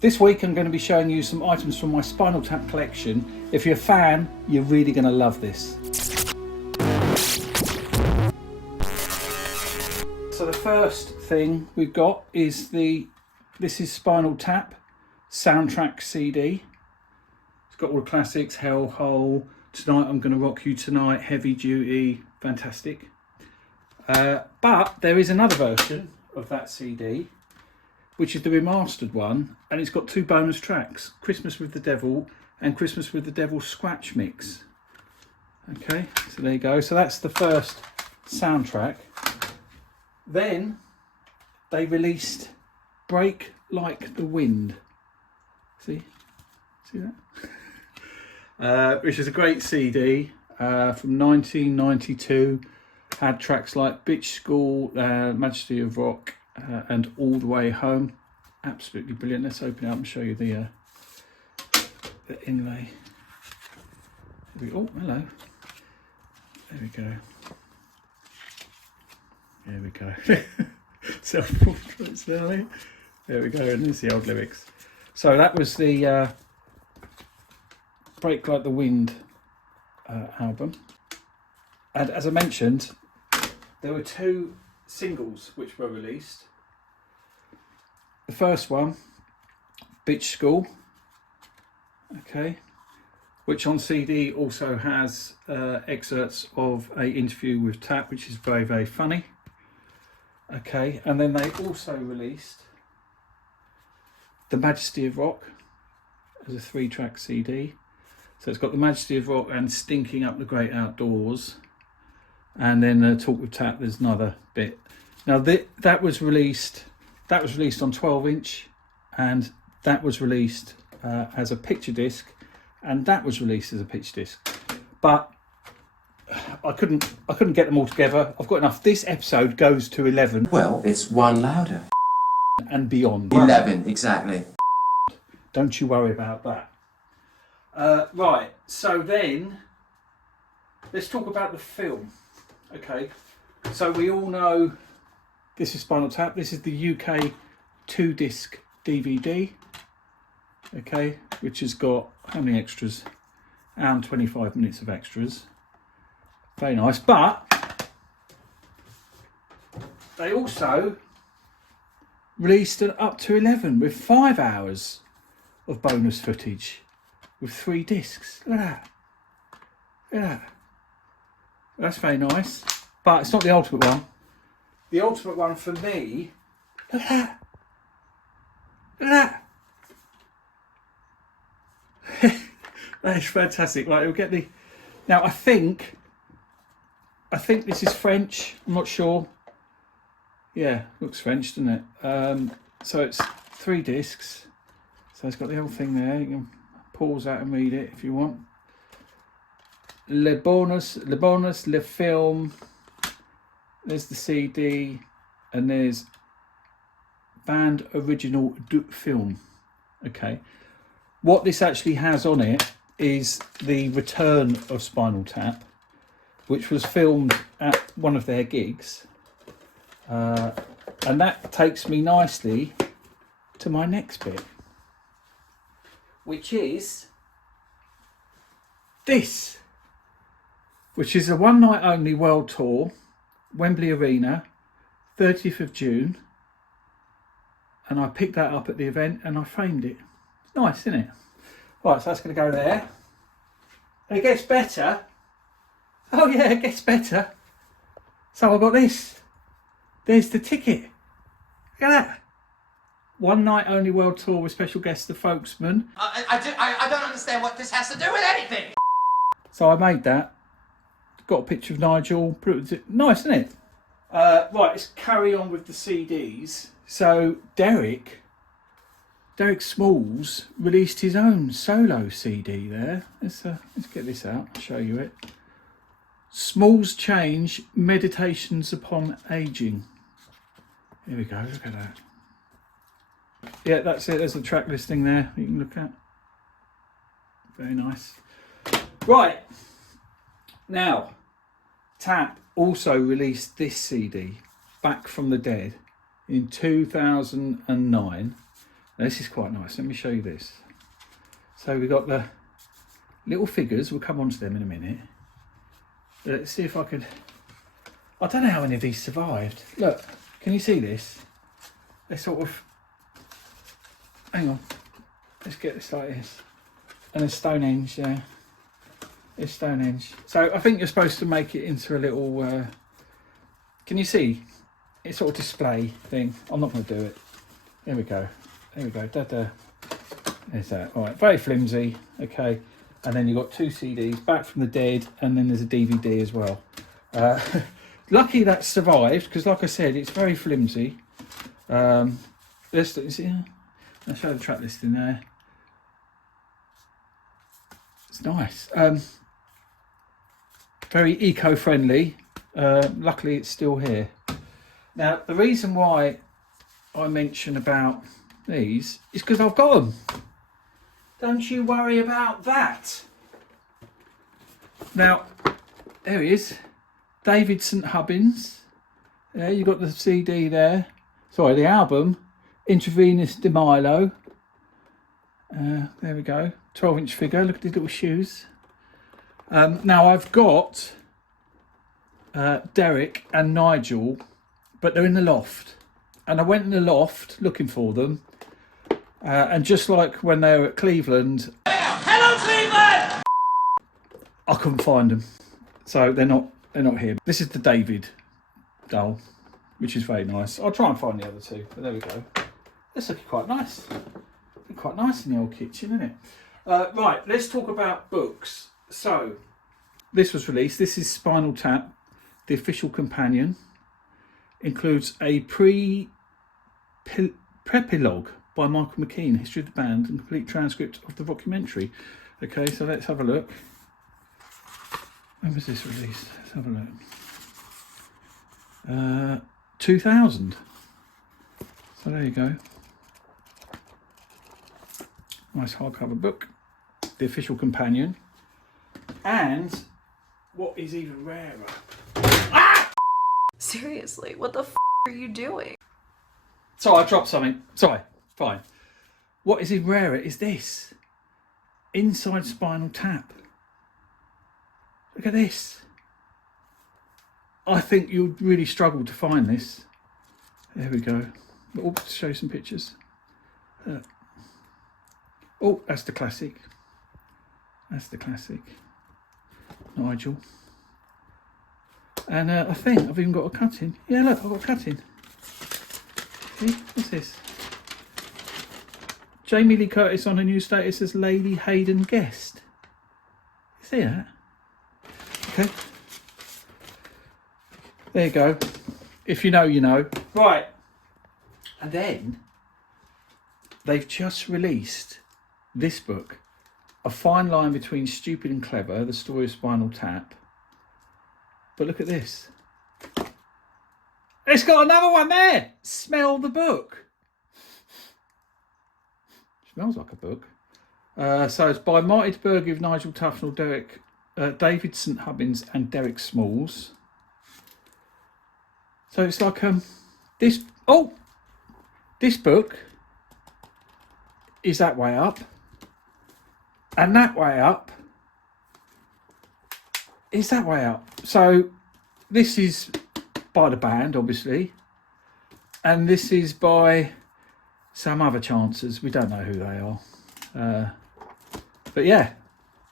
This week I'm going to be showing you some items from my Spinal Tap collection. If you're a fan, you're really going to love this. So the first thing we've got is the This Is Spinal Tap soundtrack CD. It's got all the classics, Hell Hole, Tonight I'm Gonna Rock You Tonight, Heavy Duty, fantastic. But there is another version of that CD, which is the remastered one, and it's got two bonus tracks, Christmas with the Devil and Christmas with the Devil Scratch Mix. Okay, so there you go. So that's the first soundtrack. Then they released Break Like the Wind. See that? Which is a great CD from 1992. Had tracks like Bitch School, Majesty of Rock, and All the Way Home. Absolutely brilliant. Let's open it up and show you the inlay. Oh, hello. There we go. There we go. Self-portraits there. There we go, and there's the old lyrics. So that was the Break Like the Wind album. And as I mentioned, there were two singles which were released. The first one, Bitch School, okay, which on CD also has excerpts of an interview with Tap, which is very, very funny. Okay, and then they also released The Majesty of Rock as a 3-track CD. So it's got The Majesty of Rock and Stinking Up the Great Outdoors. And then Talk with Tap, there's another bit. Now that was released on 12-inch, and that was released as a picture disc, and that was released as a picture disc. But I couldn't get them all together. I've got enough. This episode goes to 11. Well, it's one louder. And beyond. 11, exactly. Don't you worry about that. Right, so then let's talk about the film. Okay, so we all know This Is Spinal Tap. This is the UK 2-disc DVD. Okay, which has got how many extras? And 25 minutes of extras. Very nice, but they also released an up to 11 with 5 hours of bonus footage with 3 discs. Look at that. Look at that. That's very nice, but it's not the ultimate one. The ultimate one for me, look at that. Look at that. That is fantastic. Right, we'll get the. Now I think this is French. I'm not sure. Yeah, looks French, doesn't it? So it's 3 discs. So it's got the whole thing there. You can pause that and read it if you want. Le bonus, le film. There's the CD, and there's band original du film. Okay. What this actually has on it is the return of Spinal Tap, which was filmed at one of their gigs. And that takes me nicely to my next bit, which is this, which is a one night only world tour, Wembley Arena, 30th of June. And I picked that up at the event and I framed it. It's nice, isn't it? Right, so that's going to go there. And it gets better. Oh yeah, it gets better. So I got this. There's the ticket. Look at that. One night only world tour with special guest The Folksman. I don't understand what this has to do with anything. So I made that. Got a picture of Nigel. Nice, isn't it? Right, let's carry on with the CDs. So Derek Smalls released his own solo CD there. Let's get this out. I'll show you it. Smalls Change Meditations Upon Aging. Here we go. Look at that. Yeah, that's it. There's a track listing there you can look at. Very nice. Right. Now, Tap also released this CD, Back from the Dead, in 2009. Now, this is quite nice. Let me show you this. So we've got the little figures. We'll come on to them in a minute. Let's see if I could... I don't know how any of these survived. Look, can you see this? They sort of... Hang on. Let's get this like this. And there's Stonehenge there. There's Stonehenge. So I think you're supposed to make it into a little... Can you see? It's sort of display thing. I'm not going to do it. There we go. There we go. Da-da. There's that. All right. Very flimsy. Okay. And then you've got 2 CDs, Back from the Dead, and then there's a DVD as well. Lucky that survived, because like I said, it's very flimsy. Let's see. I'll show the track listing there. It's nice. Very eco-friendly. Luckily, it's still here. Now, the reason why I mention about these is because I've got them. Don't you worry about that. Now, there he is. David St. Hubbins. Yeah, you got the CD there. Sorry, the album. Intravenous de Milo. There we go. 12-inch figure. Look at these little shoes. Now, I've got Derek and Nigel, but they're in the loft. And I went in the loft looking for them. And just like when they were at Cleveland... Hello, Cleveland! I couldn't find them. So they're not here. This is the David doll, which is very nice. I'll try and find the other 2, but there we go. That's looking quite nice. Quite nice in the old kitchen, isn't it? Right, let's talk about books. So, this was released. This is Spinal Tap, the official companion. Includes a prepilogue by Michael McKean, history of the band, and complete transcript of the rockumentary. Okay, so let's have a look. When was this released? Let's have a look. 2000. So there you go. Nice hardcover book. The official companion. And what is even rarer? Ah! Seriously, what the f are you doing? Sorry, I dropped something. Sorry, fine. What is even rarer is this. Inside Spinal Tap. Look at this. I think you'd really struggle to find this. There we go. Oh, to show you some pictures. Oh, that's the classic. That's the classic. Nigel. And I think I've even got a cutting. Yeah, look, I've got a cutting. See, what's this? Jamie Lee Curtis on a new status as Lady Hayden Guest. See that? Okay. There you go. If you know, you know. Right. And then they've just released this book, A Fine Line Between Stupid and Clever, the story of Spinal Tap. But look at this. It's got another one there. Smell the book. Smells like a book. So it's by Marty DeBerge with Nigel Tufnel, David St. Hubbins and Derek Smalls. So it's like this. Oh, this book is that way up, and that way up is that way up. So this is by the band, obviously, and this is by some other chancers. We don't know who they are, but yeah,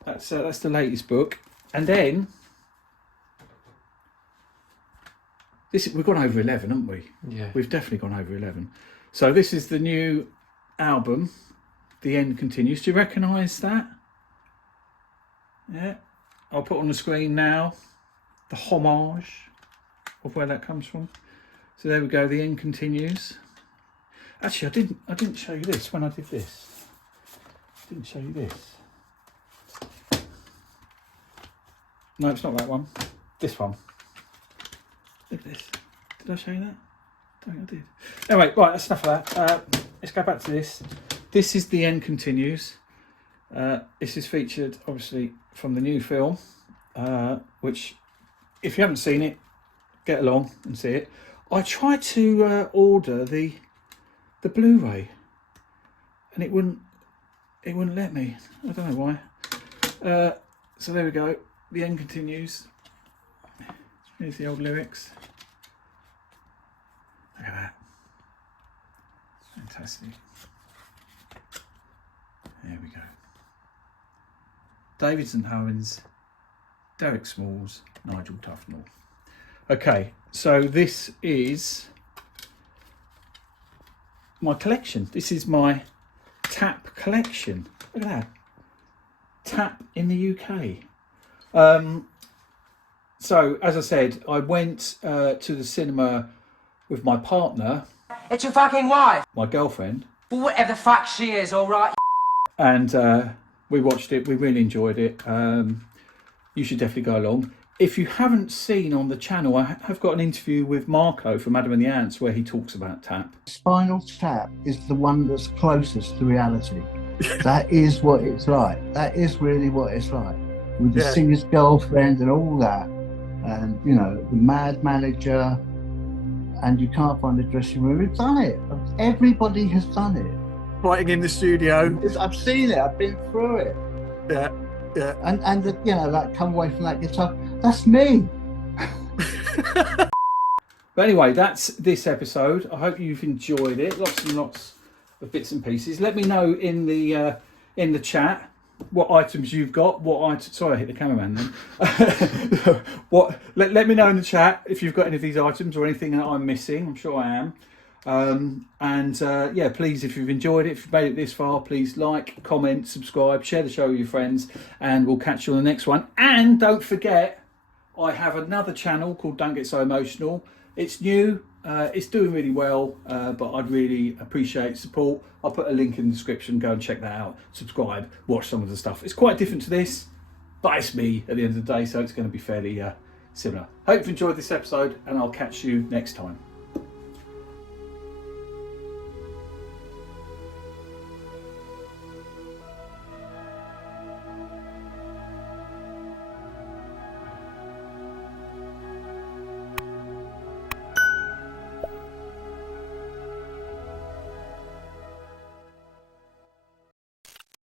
that's the latest book. And then this, we've gone over 11, haven't we? Yeah. We've definitely gone over 11. So this is the new album, The End Continues. Do you recognise that? Yeah. I'll put on the screen now the homage of where that comes from. So there we go, The End Continues. Actually, I didn't show you this when I did this. I didn't show you this. No, it's not that one. This one. Look at this. Did I show you that? I don't think I did. Anyway, right, that's enough of that. Let's go back to this. This is The End Continues. This is featured, obviously, from the new film, which, if you haven't seen it, get along and see it. I tried to order the Blu-ray, and it wouldn't let me. I don't know why. So there we go. The end continues. Here's the old lyrics. Look at that. Fantastic. There we go. David St. Owens, Derek Smalls, Nigel Tufnel. Okay, so this is my collection. This is my tap collection. Look at that. Tap in the UK. So, as I said, I went to the cinema with my partner. It's your fucking wife. My girlfriend. Well, whatever the fuck she is, alright? And we watched it. We really enjoyed it. You should definitely go along. If you haven't seen on the channel, I have got an interview with Marco from Adam and the Ants where he talks about tap. Spinal Tap is the one that's closest to reality. That is what it's like. That is really what it's like. With the singer's girlfriend and all that. And, you know, the mad manager. And you can't find a dressing room. We've done it. Everybody has done it. Fighting in the studio. I've seen it. I've been through it. Yeah. And the, you know, like come away from that guitar. That's me. But anyway, that's this episode. I hope you've enjoyed it. Lots and lots of bits and pieces. Let me know in the chat what items you've got. Sorry, I hit the cameraman then. Let me know in the chat if you've got any of these items or anything that I'm missing. I'm sure I am. Yeah, please, if you've enjoyed it, if you've made it this far, please like, comment, subscribe, share the show with your friends, and we'll catch you on the next one. And don't forget, I have another channel called Don't Get So Emotional. It's new, it's doing really well, but I'd really appreciate support. I'll put a link in the description, go and check that out, subscribe, watch some of the stuff. It's quite different to this, but it's me at the end of the day, so it's going to be fairly similar. Hope you've enjoyed this episode, and I'll catch you next time.